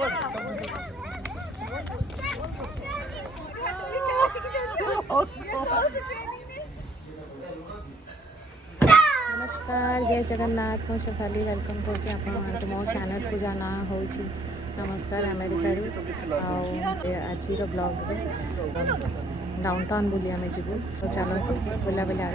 नमस्कार जय जगन्नाथ मो शेफाली वेलकम कर मो चैनल को जाना हो नमस्कार अमेरिका आज ब्लॉग डाउन टाउन बुली आम जीवु तो चलते बुला बुला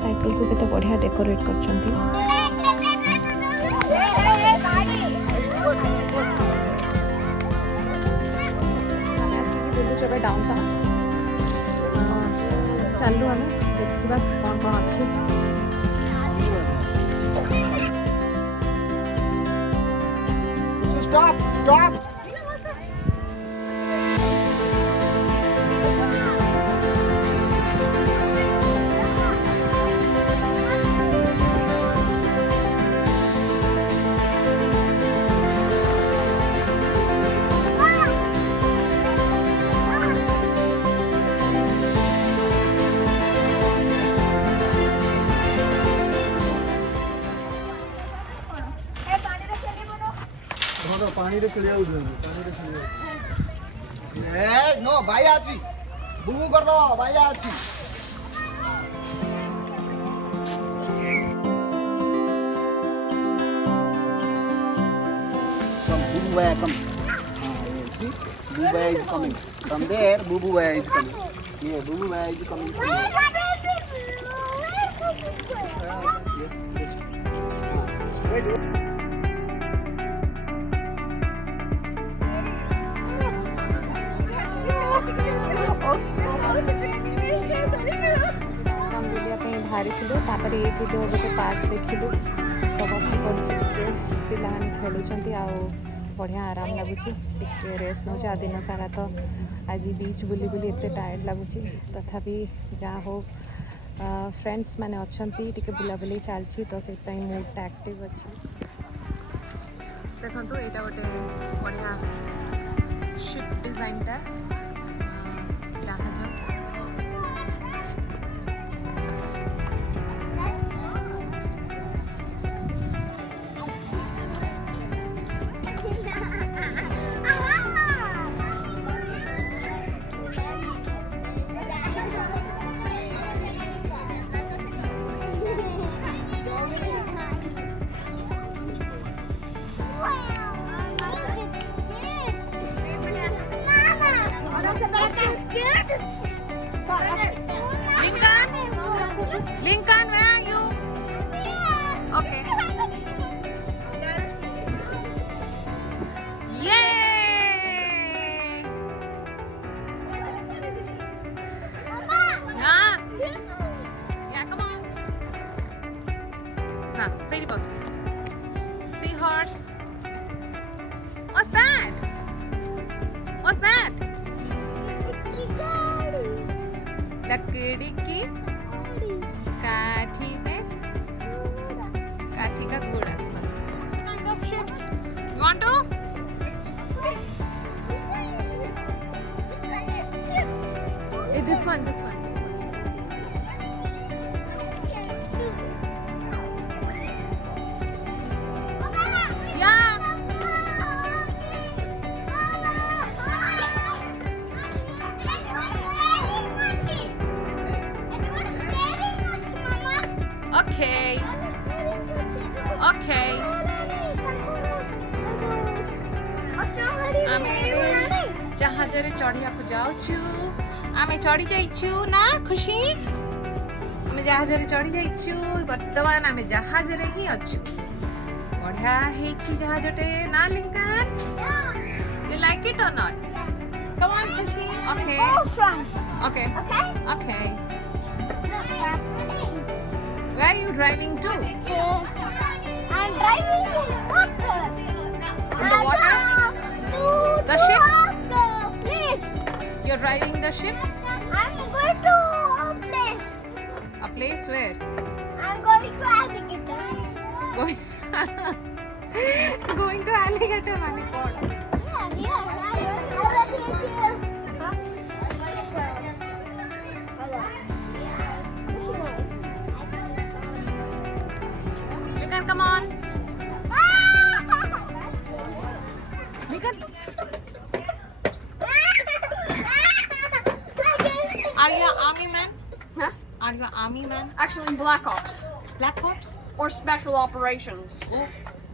साइकिल को केते बढ़िया डेकोरेट करछंती डाउन टाउन चलू आम देखा कौन कौन अच्छे Stop! पानी रे चलिया नो भाई आछि बुबू कर दो भाई आछि come bubu vai come see bubu vai is coming from there bubu vai is coming yeah bubu vai is coming from yes wait बाहरी थी ये जो गोटे पार्क देखिलु तो बस पाने खेलुंट बढ़िया आराम लगुच रेस्ट नौ दिन सारा तो आज बीच बुली बुली एत टायर्ड लगुच तथापि जहाँ हो फ्रेंड्स माने अच्छी टे बुलाबुली चलती तो से मूडटा एक्टिव अच्छी देखो यहाँ गोटे बढ़िया शिप डिजाइनटा जहाज Lincoln, where are you? Okay. Yay! Yeah. Yeah, come on. Nah, say the boss. Seahorse. What's that? What's that? लकड़ी की काठी में काठी का घोड़ा kind of ship you want to this one Okay. आमे जहाज रे चढ़िया को जाउछु आमे चढ़ी जाइछु ना खुशी आमे जहाज रे चढ़ी जाइछु वर्तमान आमे जहाज रे ही अछु बढ़िया हेछि जहाजटे ना Lincoln you like it or not come on खुशी okay where are you driving to I'm driving to water. In the water? The ship? The place. You're driving the ship? I'm going to a place. A place where? I'm going to alligator. Going to alligator. alligator money pot. You can come on. Lincoln, are you an army man? Huh? Are you an army man? Actually, Black Ops Black Ops? or Special Operations. Oh,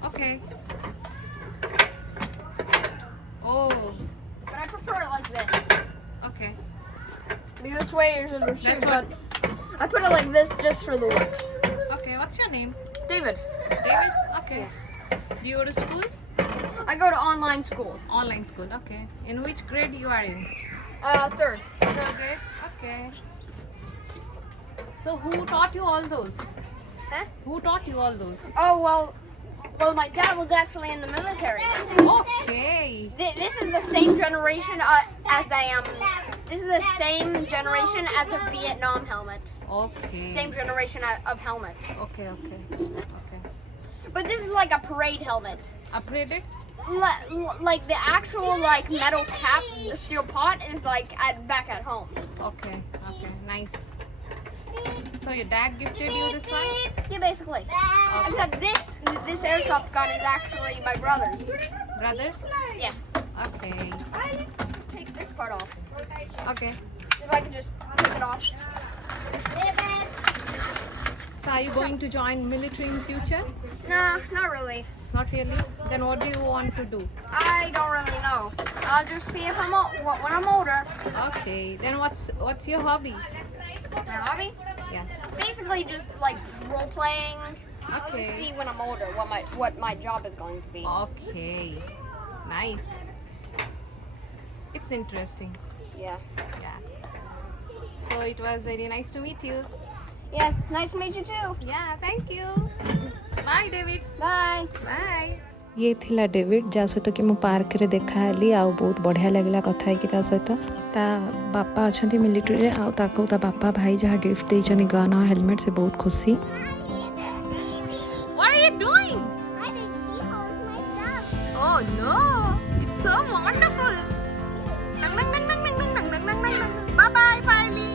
okay. Oh, But I prefer it like this. okay. Because it's way easier to shoot. That's what- But I put it like this just for the looks. Okay, what's your name? David, David? Okay. Do you go to school? I go to online school. Online school, okay. In which grade you are in? Third. Third grade? Okay. So who taught you all those? Huh? Who taught you all those? Oh well, my dad was actually in the military. Okay. This is the same generation as I am. This is the same generation as a Vietnam helmet. Okay. Same generation of helmet. Okay, okay. Okay. But this is like a parade helmet. Upgraded? Like the actual like metal cap, the steel pot is like back at home. Okay, okay. Nice. So your dad gifted you this one? Yeah, basically. Except this airsoft gun is actually my brother's. Brothers? Yeah. Okay. Take this part off. Okay. If I can just take it off. So are you going to join military in future? Nah, not really. Not really? Then what do you want to do? I don't really know. I'll just see if when I'm older. Okay. Then what's your hobby? My hobby? Yeah. Basically just like role playing. I'll Okay. just see when I'm older what my job is going to be. Okay. Nice. It's interesting. Yeah. Yeah. So it was very nice to meet you. Yeah, nice to meet you too. Yeah, thank you. Bye, David. Bye. Bye. ये थिला David जा सहित कि मु park रे देखा heli आ बहुत बढ़िया लगला कथा कि ता सहित ता बापा अछंती मिलिटरी रे आ ताको ता बापा भाई जहा गिफ्ट देछनी गन और हेलमेट से बहुत खुशी What are you doing? I didn't see how myself. Oh no, it's so wonderful. Nang nang nang nang nang nang nang nang nang nang. Bye bye, Piley.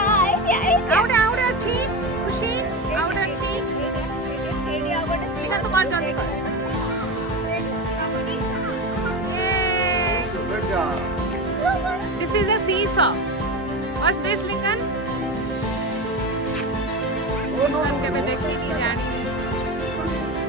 Out अच्छी खुशी out अच्छी लिखा तो कौन जल्दी कर Good job. This is a seesaw. What's this, Lincoln? Oh no, हम कभी देखी नहीं जानी नहीं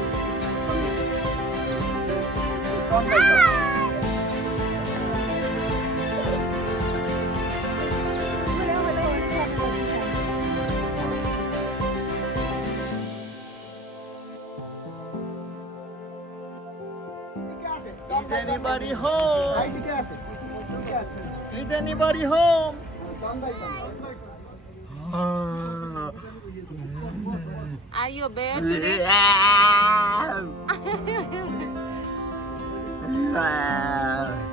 Is anybody home? Is anybody home? Are you a bear today?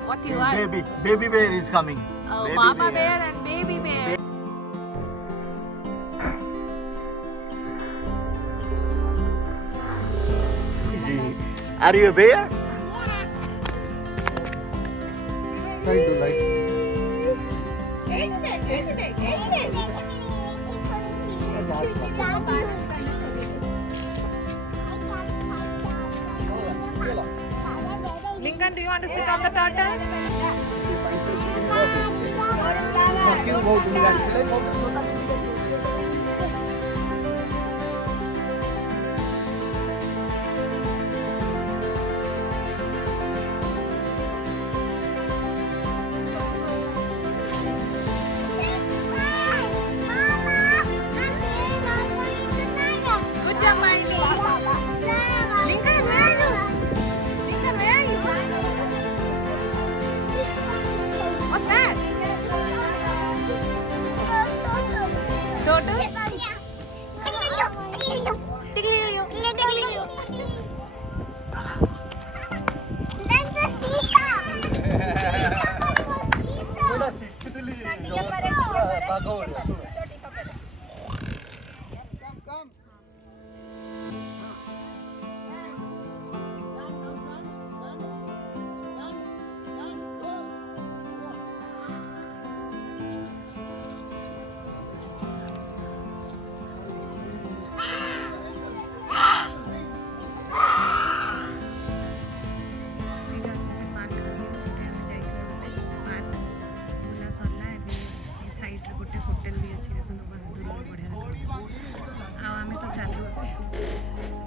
What you are? Baby bear is coming. Oh, Baby Mama bear and baby bear. Are you a bear? Try to like. Lincoln, do you want to sit on the turtle? Good job, Miley. Lincoln, where are you? Lincoln, where are you? What's that?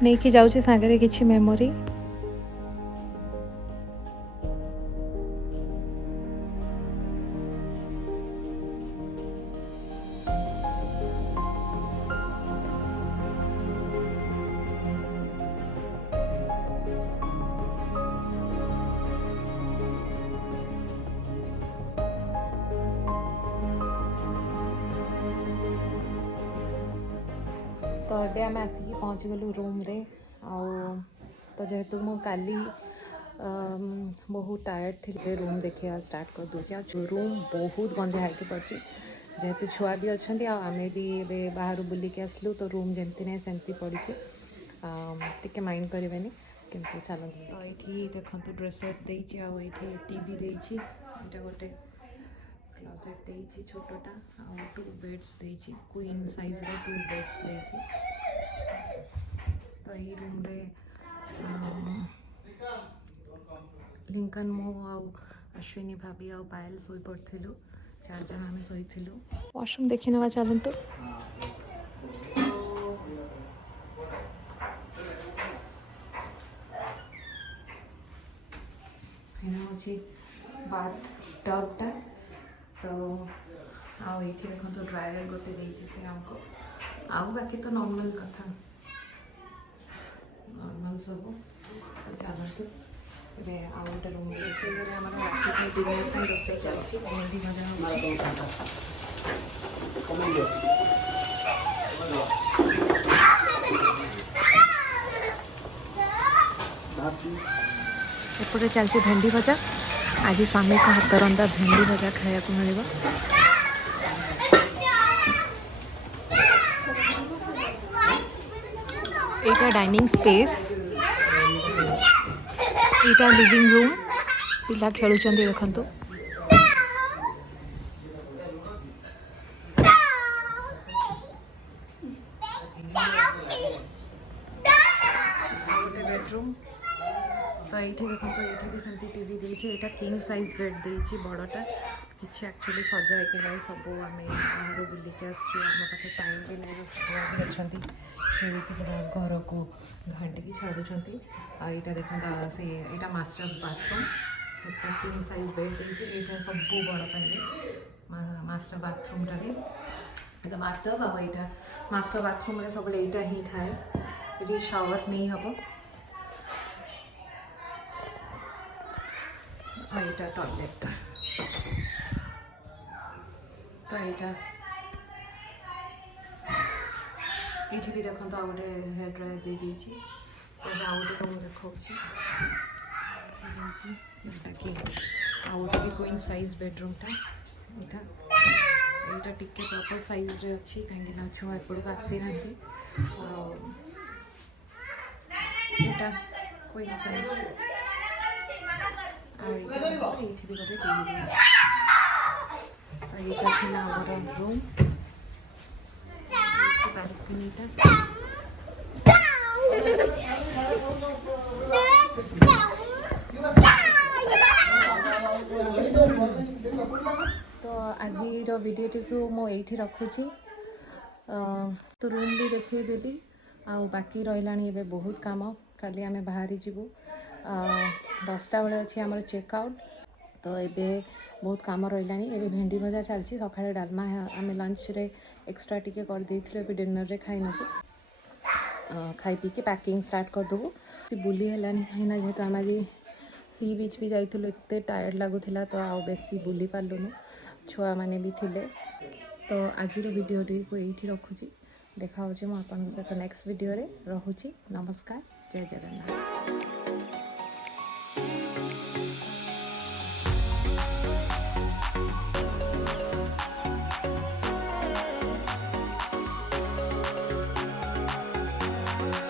नहीं कि जाऊँ सागरे किसी memory तो ये आम आसिक पहुँची गलु room रे तो जेहेतु मु काली बहुत टायर्ड थी रूम देखा स्टार्ट कर दूसरी रूम बहुत गंधिया होकर पड़ी जेहेतु छुआ भी अच्छा आम भी ए बाहर बुलिक आसलु तो रूम जमती ना सेमती पड़ी टे माइंड करें कि चलते तो ये देखो ड्रेसर देती टीवी देती गोटे क्लोजेट देती छोटा आ 2 बेड्स देती क्वीन साइज रो 2 बेड्स देती तो ये रूम रे लिंकन मो अश्विनी भाभी आ पायल शोई पड़ू 4 जन आम शोलु वॉशरूम देखी ना चलतु हूँ बाथ टबटा तो ये देखो तो ड्रायर गोटे देसी से आमको आउ बाकी तो नॉर्मल कथा नॉर्मल सब तो चलते ए आउ गोटे रूम रोषे डिनर रोषे चलती भेंडी भजा एपटे चलती भेंडी भजा आज स्वामी को हाथ रंधा भेंडी भजा खाया मिल एटा डाइनिंग स्पेस एटा लिविंग रूम पिला खेलुचंदी देखंतु बेडरूम तो ये देखो तो ये भी सेमती टीवी देती यहाँ किंग साइज बेड देती बड़टा किसी एक्चुअली सजा है कि सब आम बाहर बुलिक आसम पाखे टाइम भी नहीं छुआ भी अच्छा खेल घर को घाटिकी छाड़ुं यहाँ देखो से यहाँ master bathroom king size bed देती यहाँ सब बड़ पाए मास्टर बाथरूमटा भी बाथटब आ मास्टर बाथरूम सब यहाँ ही थाए ये शावर नहीं हम यहाँ टॉयलेट तो यहाँ ये भी देखो तो गोटे हेयर ड्रायर दे देती आउ गोटे रूम देखा कि गोटे भी क्वीन साइज बेडरूमटा यहाँ टिके प्रॉपर साइज रे अच्छी कहीं छुआ एपड़क आसी ना क्वीन साइज ये भी गोटे तो यहाँ थी आमर रूम बालकनीटा तो आज वीडियोटी को मुझे रखुची तो रूम भी देखी देली आ बाकी रहा बहुत काम काली आमे बाहरी जीवु 10टा बेले अच्छी आमर चेकआउट तो ये बहुत कम रहा ये भेंडी भजा चलती सका डालमा आम लंच रे एक्स्ट्रा टिके कर देथिलु डिनर रे खाई नबु खाई पी के पैकिंग स्टार्ट करदेबू बुली है कहीं जेहेतु आम आज सी बीच भी जाइलु एत टायर्ड लगुला तो आउ बेसी बुली पार्लुनु छुआ मैंने भी थिले तो आज वीडियोटी को ये रखुची देखा मुझे सहित नेक्स्ट वीडियो रे रहुची नमस्कार जय जगन्नाथ।